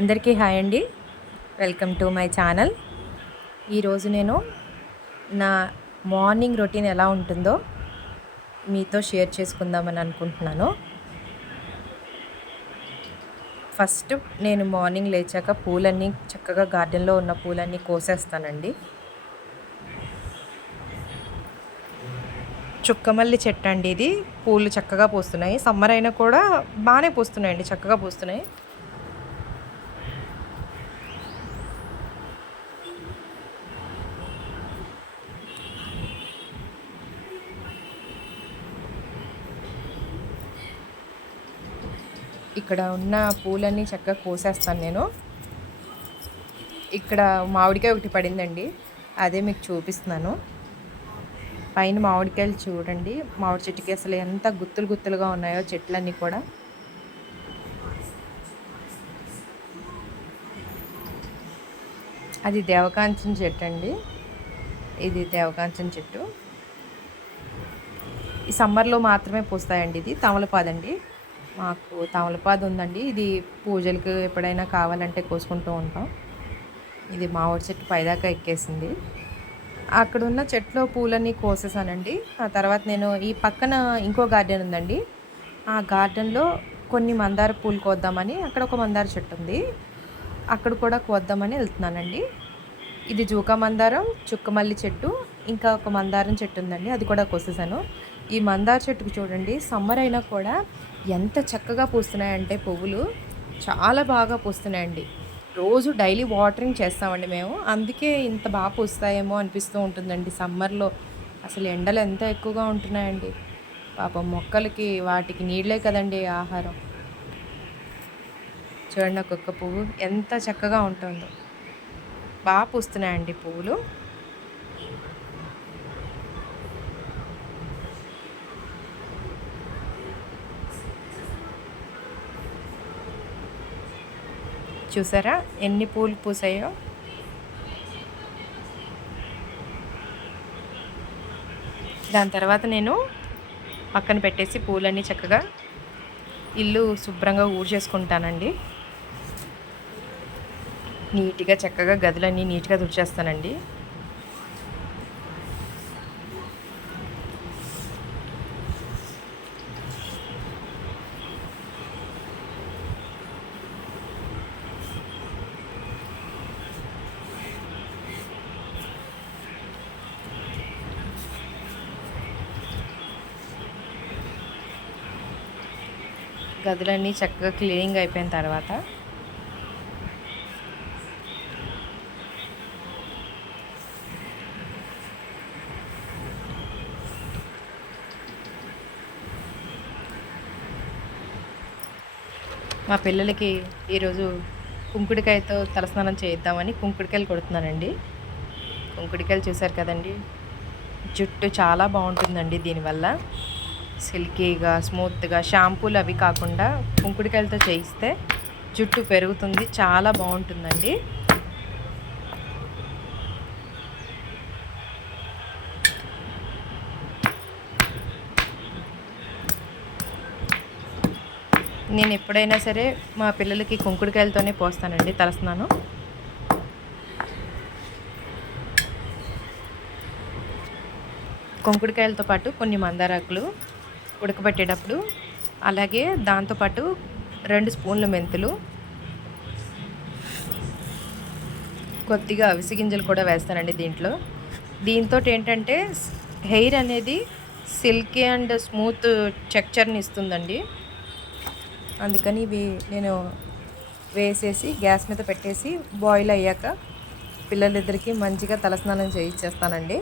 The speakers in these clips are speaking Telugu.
అందరికీ హాయ్ అండి. Welcome to my channel. ఈరోజు నేను నా మార్నింగ్ రొటీన్ ఎలా ఉంటుందో మీతో షేర్ చేసుకుందామని అనుకుంటున్నాను. ఫస్ట్ నేను మార్నింగ్ లేచాక పూలన్నీ చక్కగా గార్డెన్లో ఉన్న పూలన్నీ కోసేస్తానండి. చుక్కమల్లి చెట్టు అండి ఇది. పూలు చక్కగా పూస్తున్నాయి. సమ్మర్ అయినా కూడా బాగానే పూస్తున్నాయండి చక్కగా పూస్తున్నాయి. ఇక్కడ ఉన్న పూలన్నీ చక్కగా కోసేస్తాను నేను. ఇక్కడ మామిడికాయ ఒకటి పడిందండి. అదే మీకు చూపిస్తున్నాను. పైన మామిడికాయలు చూడండి. మామిడి చెట్టుకి అసలు ఎంత గుత్తులు గుత్తులుగా ఉన్నాయో చెట్లన్నీ కూడా. అది దేవకాంచన చెట్టు అండి. ఇది దేవకాంచన చెట్టు. ఈ సమ్మర్లో మాత్రమే పూస్తాయండి ఇది. తమలపాదండి. మాకు తమలపాదు ఉందండి. ఇది పూజలకు ఎప్పుడైనా కావాలంటే కోసుకుంటూ ఉంటాం. ఇది మామిడి చెట్టు పైదాకా ఎక్కేసింది. అక్కడ ఉన్న చెట్లో పూలన్నీ కోసేసానండి. ఆ తర్వాత నేను ఈ పక్కన ఇంకో గార్డెన్ ఉందండి. ఆ గార్డెన్లో కొన్ని మందార పూలు కోద్దామని అక్కడ ఒక మందార చెట్టు ఉంది. అక్కడ కూడా కోద్దామని వెళ్తున్నానండి. ఇది జూకా మందారం చుక్కమల్లి చెట్టు ఇంకా ఒక మందారం చెట్టు ఉందండి. అది కూడా కోసేసాను. ఈ మందార చెట్టుకు చూడండి సమ్మర్ అయినా కూడా ఎంత చక్కగా పూస్తున్నాయంటే పువ్వులు. చాలా బాగా పూస్తున్నాయండి. రోజు డైలీ వాటరింగ్ చేస్తామండి మేము. అందుకే ఇంత బాగా పూస్తాయేమో అనిపిస్తూ ఉంటుందండి సమ్మర్లో. అసలు ఎండలు ఎంత ఎక్కువగా ఉంటున్నాయండి. పాపం మొక్కలకి వాటికి నీళ్ళే కదండి ఆహారం. చూడండి ఒక్కొక్క పువ్వు ఎంత చక్కగా ఉంటుందో. బాగా పూస్తున్నాయండి పువ్వులు. చూసారా? ఎన్ని పూలు పూసాయో? దాని తర్వాత నేను పక్కన పెట్టేసి పూలన్నీ చక్కగా ఇల్లు శుభ్రంగా ఊడ్చేసుకుంటానండి. నీట్గా చక్కగా గదులన్నీ నీట్గా తుడిచేస్తానండి. గదులన్నీ చక్కగా క్లీనింగ్ అయిపోయిన తర్వాత మా పిల్లలకి ఈరోజు కుంకుడికాయతో తలస్నానం చేద్దామని కుంకుడికాయలు కొడుతున్నానండి. కుంకుడికాయలు చూశారు కదండి? జుట్టు చాలా బాగుంటుందండి దీనివల్ల. సిల్కీగా స్మూత్గా షాంపూలు అవి కాకుండా కుంకుడికాయలతో చేయిస్తే జుట్టు పెరుగుతుంది. చాలా బాగుంటుందండి. నేను ఎప్పుడైనా సరే మా పిల్లలకి కుంకుడికాయలతోనే పోస్తానండి తలస్నానం. కుంకుడికాయలతో పాటు కొన్ని మందారాకులు ఉడకబెట్టేటప్పుడు అలాగే దాంతోపాటు రెండు స్పూన్ల మెంతులు కొద్దిగా అవిసి గింజలు కూడా వేస్తానండి దీంట్లో. దీంతో ఏంటంటే హెయిర్ అనేది సిల్కీ అండ్ స్మూత్ టెక్చర్ని ఇస్తుందండి. అందుకని ఇవి నేను వేసేసి గ్యాస్ మీద పెట్టేసి బాయిల్ అయ్యాక పిల్లలిద్దరికీ మంచిగా తలస్నానం చేయించేస్తానండి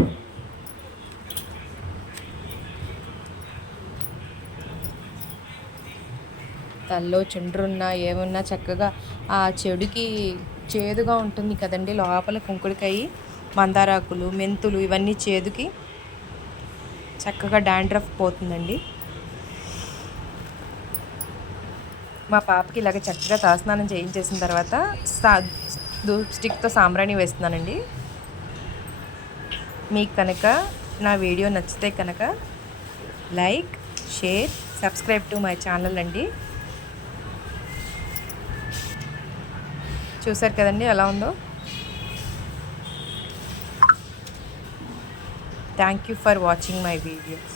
తల్లో చుండ్రున్నా ఏమున్నా చక్కగా ఆ చెడుకి చేదుగా ఉంటుంది కదండి. లోపల కుంకుడికాయి మందారాకులు మెంతులు ఇవన్నీ చేదుకి చక్కగా డాండ్రఫ్ పోతుందండి. మా పాపకి ఇలాగ చక్కగా తాస్నానం చేయించేసిన తర్వాత సా స్టిక్తో సాంబ్రాణి వేస్తున్నానండి. మీకు కనుక నా వీడియో నచ్చితే కనుక like share subscribe to my channel అండి. చూసారు కదండి ఎలా ఉందో? Thank you for watching my videos